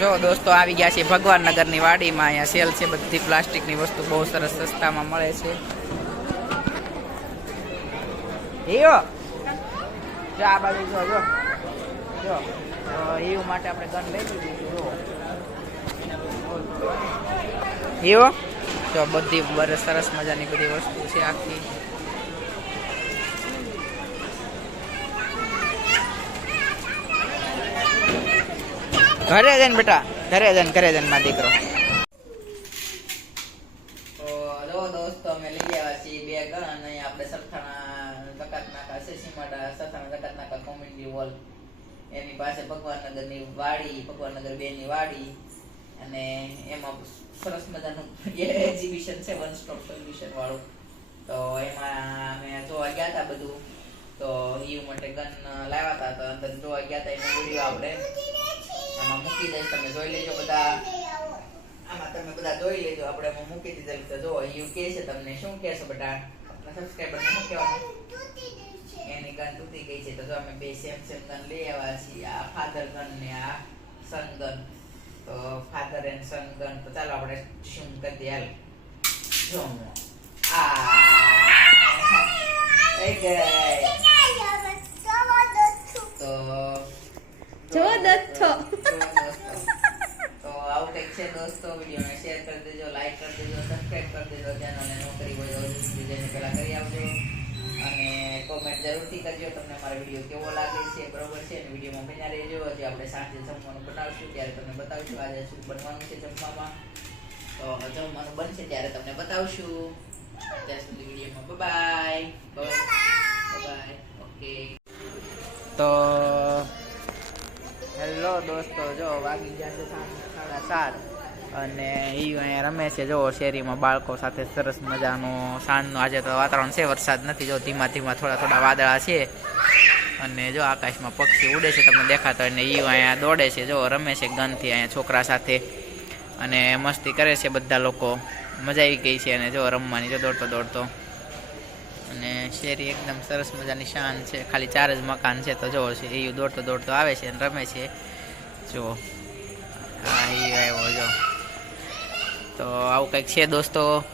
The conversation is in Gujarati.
જો દોસ્તો, આવી ગયા છે ભગવાન નગરની વાડીમાં. અહીંયા સેલ છે, બધી પ્લાસ્ટિકની વસ્તુ બહુ સરસ સસ્તામાં મળે છે. ઈયો જો આ બાજુ જો જો. તો માટે આપણે ગન લઈ લીધી જો. ઈયો જો, બધી સરસ મજાની બધી વસ્તુ છે આખી. ઘરે જઈને બેટા, ઘરે જઈને ઘરે જઈને માં દીકરો. એની પાસે ભગવાનનગરની વાડી, ભગવાનનગર બે ની વાડી અને એમાં સરસ મજાનું એક્ઝિબિશન છે વન સ્ટોપ સોલ્યુશન વાળું. તો એમાં અમે જોવા ગયા હતા બધું. તો યુ માટે ગન લાવ્યા હતા તો અંદર જોવા ગયા હતા એનો વીડિયો આપણે આમાં મૂકી દઈશ, તમે જોઈ લેજો બધા. આમાં તમે બધા જોઈ લેજો, આપણે હું મૂકી દીધેલ તો જો યુ કે છે તમને, શું કહેશો બધા? આપણા સબસ્ક્રાઈબર શું કહેવાનું? એની ગન તૂટી ગઈ છે. તો અમે બે સેમ સેમ ગન લઈ આવ્યા છીએ. આ ફાધર ગન ને આ સન ગન તો ફાધર એન્ડ સન ગન તો ચાલો આપણે શું કરી દઈએ. હાલ. જો. આ. તો જો દત્તો. દોસ્તો, વિડીયોને શેર કરી દેજો લાઇક કરી દેજો સબસ્ક્રાઈબ કરી દેજો ચેનલને નોકરી હોય જેને પહેલા કરી આવજો અને કોમેન્ટ જરૂરથી કરજો, તમને મારો વીડિયો કેવો લાગે છે, બરોબર છે, અને વિડીયોમાં બન્યા રહેજો. હજી આપણે સાંજે જમવાનું બનાવશું, ત્યારે તમને બતાવશું. આજે શું બનવાનું છે જમવામાં? તો જમવાનું બનશે, ત્યારે તમને બતાવશું. ત્યાં સુધી વિડીયોમાં બાય બાય ઓકે તો હેલો દોસ્તો, જો વાગી ગયા છે સાડા સાત. અને એ અહીંયા રમે છે. જો શેરીમાં બાળકો સાથે સરસ મજાનો સાંજનું આજે તો વાતાવરણ છે, વરસાદ નથી. જો ધીમા ધીમા થોડા થોડા વાદળા છે. અને જો આકાશમાં પક્ષી ઉડે છે, તમને દેખાતો અને એ અહીંયા દોડે છે. જો રમે છે ગનથી અહીંયા છોકરા સાથે. અને મસ્તી કરે છે બધા લોકો. મજા આવી ગઈ છે અને જો રમવાની, જો દોડતો દોડતો. અને શેરી એકદમ સરસ મજાની શાન છે. ખાલી ચાર જ મકાન છે તો જો એ દોડતો દોડતો આવે છે અને રમે છે. જો જો તો આવું કંઈક છે દોસ્તો.